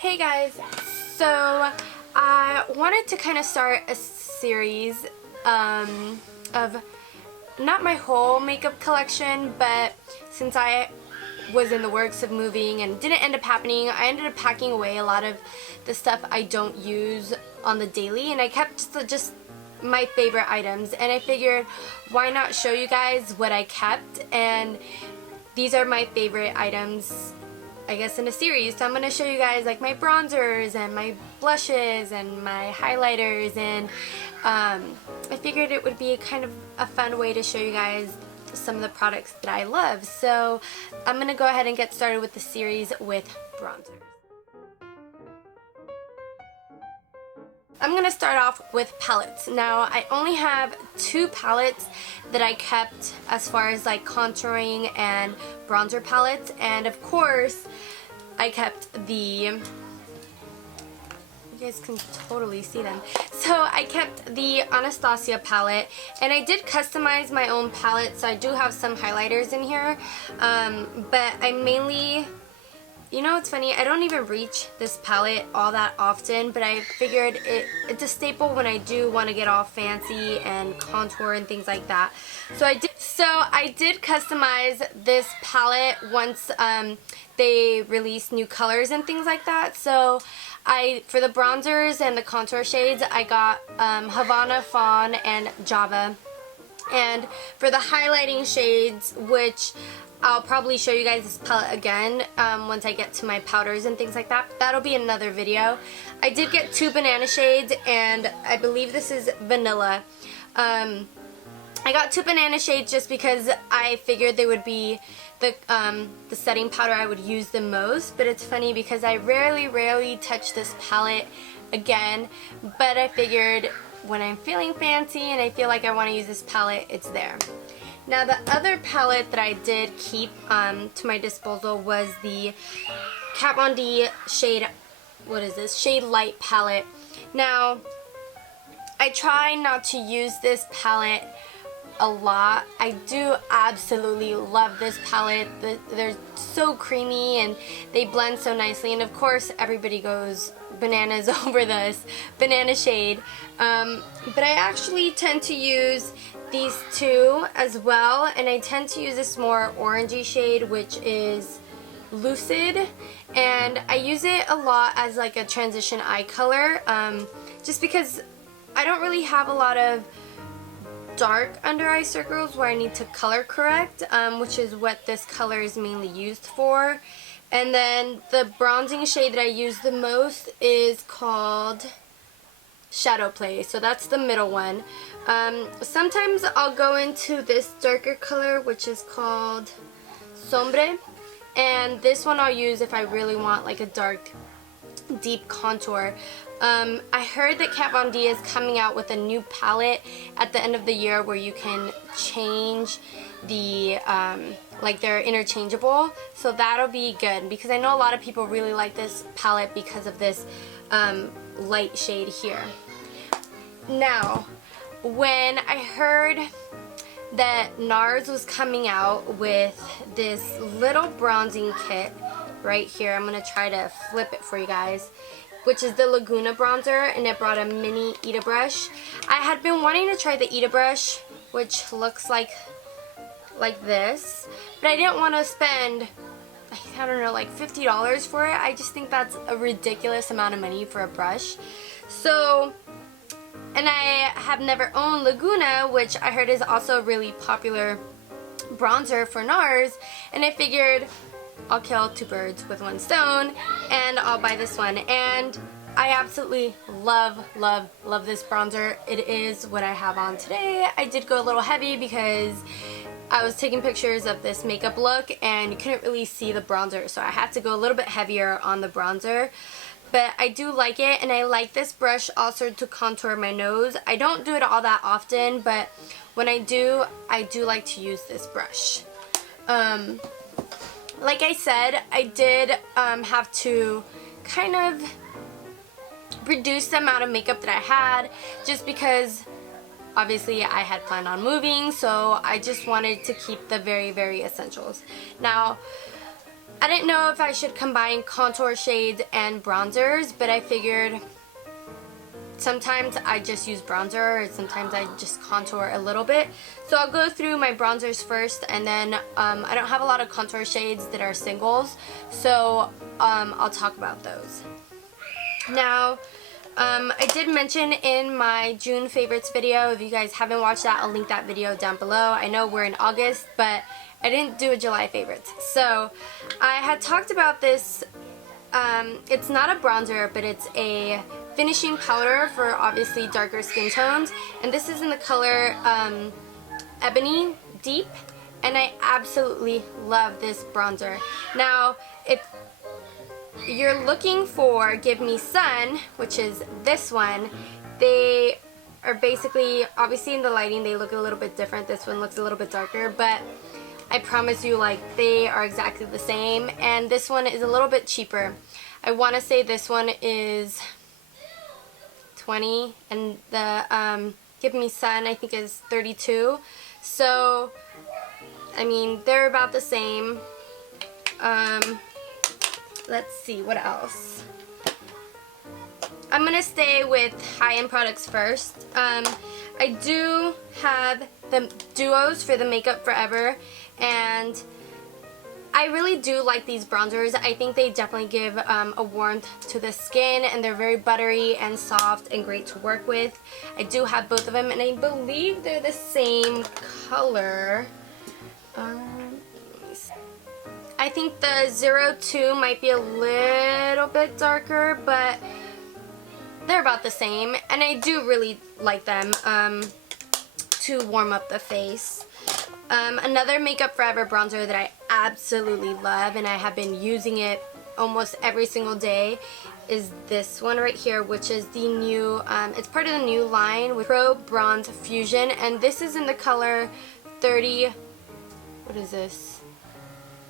Hey guys, so I wanted to kind of start a series of not my whole makeup collection, but since I was in the works of moving and didn't end up happening, I ended up packing away a lot of the stuff I don't use on the daily, and I kept just my favorite items, and I figured why not show you guys what I kept, and these are my favorite items, I guess, in a series. So I'm going to show you guys like my bronzers and my blushes and my highlighters, and I figured it would be kind of a fun way to show you guys some of the products that I love. So I'm going to go ahead and get started with the series with bronzers. I'm going to start off with palettes. Now, I only have 2 palettes that I kept as far as like contouring and bronzer palettes, and of course I kept the, you guys can totally see them, so I kept the Anastasia palette, and I did customize my own palette, so I do have some highlighters in here, but I mainly, you know, it's funny, I don't even reach this palette all that often, but I figured it's a staple when I do want to get all fancy and contour and things like that. So I did customize this palette once they released new colors and things like that. So for the bronzers and the contour shades, I got Havana, Fawn, and Java. And for the highlighting shades, which I'll probably show you guys this palette again once I get to my powders and things like that. But that'll be another video. I did get 2 banana shades, and I believe this is vanilla. I got 2 banana shades just because I figured they would be the setting powder I would use the most. But it's funny because I rarely touch this palette again. But I figured when I'm feeling fancy and I feel like I want to use this palette, it's there. Now, the other palette that I did keep to my disposal was the Kat Von D shade, what is this, Shade Light palette. Now, I try not to use this palette a lot. I do absolutely love this palette. They're so creamy and they blend so nicely, and of course everybody goes bananas over this banana shade, but I actually tend to use these 2 as well, and I tend to use this more orangey shade, which is Lucid, and I use it a lot as like a transition eye color, just because I don't really have a lot of dark under eye circles where I need to color correct, which is what this color is mainly used for. And then the bronzing shade that I use the most is called Shadow Play, so that's the middle one. Sometimes I'll go into this darker color, which is called Sombre, and this one I'll use if I really want like a dark, deep contour. I heard that Kat Von D is coming out with a new palette at the end of the year where you can change the, like they're interchangeable, so that'll be good because I know a lot of people really like this palette because of this light shade here. Now, when I heard that Nars was coming out with this little bronzing kit right here, I'm going to try to flip it for you guys, which is the Laguna bronzer, and it brought a mini Ita brush. I had been wanting to try the Ita brush, which looks like this, but I didn't want to spend, I don't know, like $50 for it. I just think that's a ridiculous amount of money for a brush. So, and I have never owned Laguna, which I heard is also a really popular bronzer for Nars, and I figured I'll kill 2 birds with 1 stone, and I'll buy this one. And I absolutely love this bronzer. It is what I have on today. I did go a little heavy because I was taking pictures of this makeup look and you couldn't really see the bronzer, so I had to go a little bit heavier on the bronzer. But I do like it, and I like this brush also to contour my nose. I don't do it all that often, but when I do like to use this brush. Like I said, I did have to kind of reduce the amount of makeup that I had just because obviously I had planned on moving, so I just wanted to keep the very essentials. Now, I didn't know if I should combine contour shades and bronzers, but I figured sometimes I just use bronzer, and sometimes I just contour a little bit. So I'll go through my bronzers first, and then I don't have a lot of contour shades that are singles, so I'll talk about those. Now, I did mention in my June favorites video, if you guys haven't watched that, I'll link that video down below. I know we're in August, but I didn't do a July favorites. So I had talked about this, it's not a bronzer, but it's a finishing powder for obviously darker skin tones, and this is in the color Ebony Deep, and I absolutely love this bronzer. Now, if you're looking for Give Me Sun, which is this one, they are basically, obviously in the lighting they look a little bit different. This one looks a little bit darker, but I promise you, like, they are exactly the same, and this one is a little bit cheaper. I want to say this one is $20, and the Give Me Sun I think is $32. So I mean, they're about the same. Let's see what else. I'm gonna stay with high-end products first. I do have the duos for the Makeup Forever, and I really do like these bronzers. I think they definitely give a warmth to the skin, and they're very buttery and soft and great to work with. I do have both of them, and I believe they're the same color. I think the 02 might be a little bit darker, but they're about the same, and I do really like them to warm up the face. Another Makeup Forever bronzer that I absolutely love, and I have been using it almost every single day, is this one right here, which is the new, it's part of the new line with Pro Bronze Fusion, and this is in the color 30, what is this?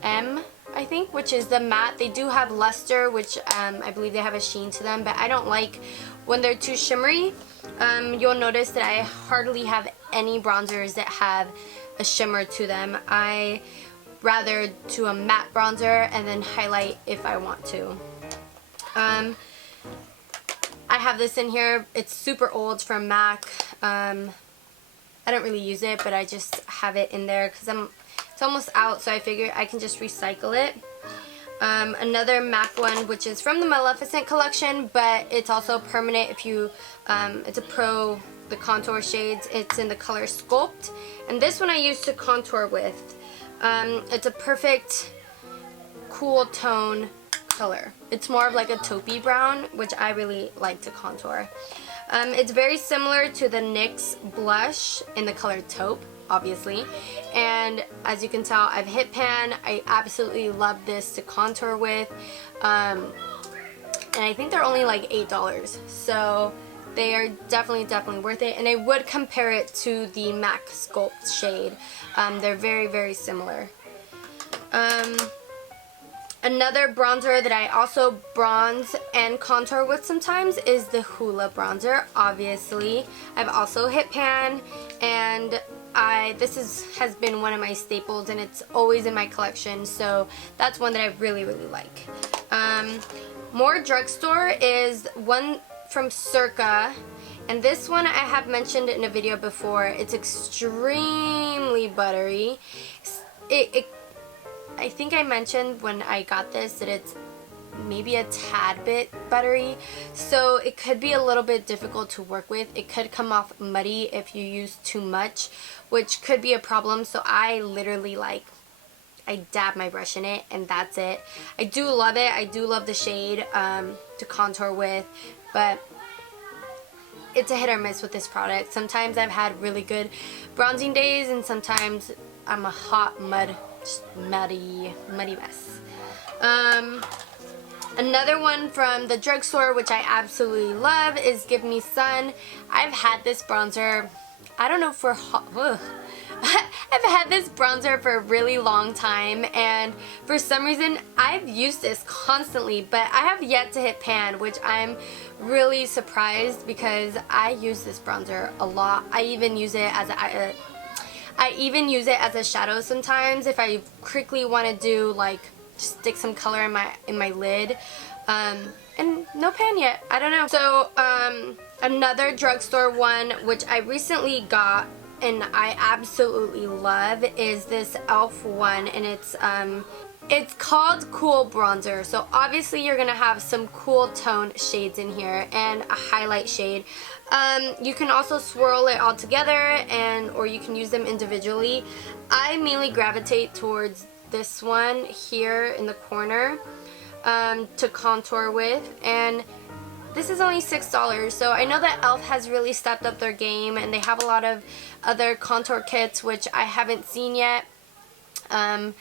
M, I think, which is the matte. They do have luster, which I believe they have a sheen to them, but I don't like when they're too shimmery. You'll notice that I hardly have any bronzers that have a shimmer to them. I rather do a matte bronzer and then highlight if I want to. I have this in here. It's super old from MAC. I don't really use it, but I just have it in there because it's almost out, so I figure I can just recycle it. Another MAC one, which is from the Maleficent collection, but it's also permanent if you, it's a Pro, the contour shades. It's in the color Sculpt, and this one I use to contour with. It's a perfect cool tone color. It's more of like a taupey brown, which I really like to contour. It's very similar to the NYX blush in the color Taupe, obviously, and as you can tell, I've hit pan. I absolutely love this to contour with, and I think they're only like $8, so they are definitely worth it, and I would compare it to the MAC Sculpt shade. They're very similar. Another bronzer that I also bronze and contour with sometimes is the Hoola bronzer. Obviously, I've also hit pan, and this has been one of my staples, and it's always in my collection, so that's one that I really like. More drugstore is one from Circa, and this one I have mentioned in a video before. It's extremely buttery. I think I mentioned when I got this that it's maybe a tad bit buttery, so it could be a little bit difficult to work with. It could come off muddy if you use too much, which could be a problem, so I literally I dab my brush in it and that's it. I do love it. I do love the shade to contour with, but it's a hit or miss with this product. Sometimes I've had really good bronzing days, and sometimes I'm a hot muddy mess. Another one from the drugstore, which I absolutely love, is Give Me Sun. I've had this bronzer, I don't know, I've had this bronzer for a really long time, and for some reason I've used this constantly, but I have yet to hit pan, which I'm really surprised because I use this bronzer a lot. I even use it as a shadow sometimes if I quickly want to do like stick some color in my lid. And no pan yet. I don't know. So another drugstore one which I recently got and I absolutely love is this E.L.F one, and it's called Cool Bronzer. So obviously you're gonna have some cool tone shades in here and a highlight shade. You can also swirl it all together or you can use them individually. I mainly gravitate towards this one here in the corner to contour with, and this is only $6. So I know that E.L.F has really stepped up their game, and they have a lot of other contour kits which I haven't seen yet. A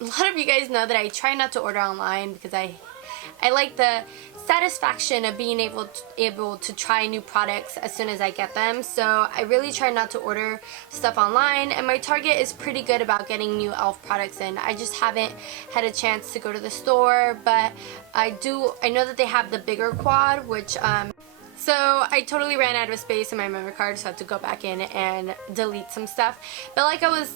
lot of you guys know that I try not to order online because I like the satisfaction of being able to try new products as soon as I get them. So I really try not to order stuff online, and my Target is pretty good about getting new E.L.F products in. I just haven't had a chance to go to the store, but I know that they have the bigger quad, which so I totally ran out of space in my memory card, so I have to go back in and delete some stuff. But like I was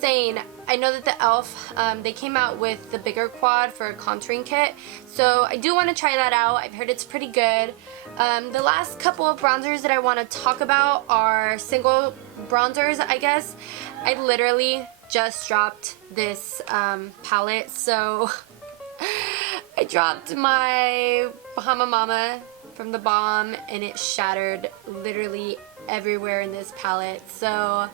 saying, I know that the E.L.F, they came out with the bigger quad for a contouring kit. So I do want to try that out. I've heard it's pretty good. The last couple of bronzers that I want to talk about are single bronzers, I guess. I literally just dropped this palette. So I dropped my Bahama Mama from the bomb, and it shattered literally everywhere in this palette. So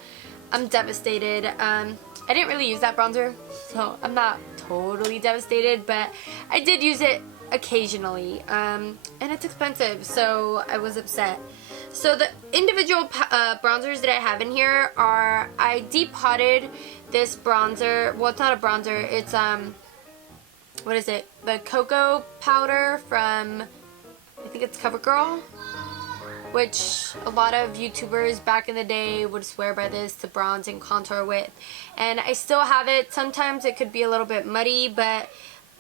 I'm devastated. I didn't really use that bronzer, so I'm not totally devastated, but I did use it occasionally, and it's expensive, so I was upset. So the individual bronzers that I have in here are, I depotted this bronzer. Well, it's not a bronzer, it's what is it, the cocoa powder from, I think it's CoverGirl, which a lot of YouTubers back in the day would swear by this to bronze and contour with. And I still have it. Sometimes it could be a little bit muddy, but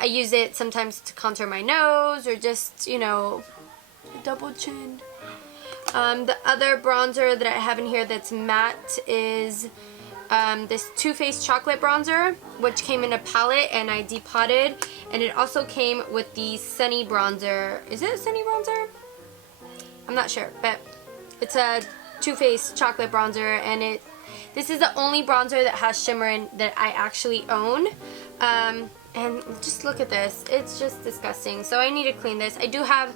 I use it sometimes to contour my nose or just, you know, double chin. The other bronzer that I have in here that's matte is this Too Faced chocolate bronzer, which came in a palette and I depotted, and it also came with the Sunny Bronzer. Is it a Sunny Bronzer? I'm not sure, but it's a Too Faced chocolate bronzer, and this is the only bronzer that has shimmer in that I actually own. And just look at this, it's just disgusting. So I need to clean this. I do have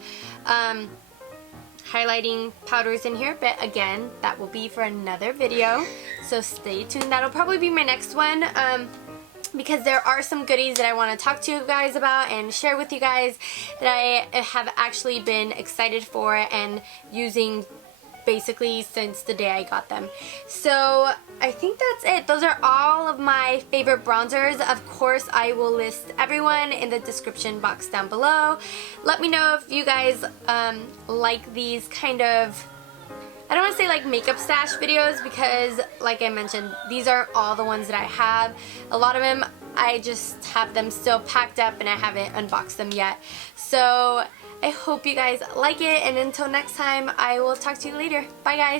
highlighting powders in here, but again, that will be for another video, so stay tuned. That'll probably be my next one, because there are some goodies that I want to talk to you guys about and share with you guys that I have actually been excited for and using basically since the day I got them. So I think that's it. Those are all of my favorite bronzers. Of course, I will list everyone in the description box down below. Let me know if you guys like these kind of, I don't want to say like makeup stash videos, because like I mentioned, these aren't all the ones that I have. A lot of them I just have them still packed up and I haven't unboxed them yet. So I hope you guys like it, and until next time, I will talk to you later. Bye guys!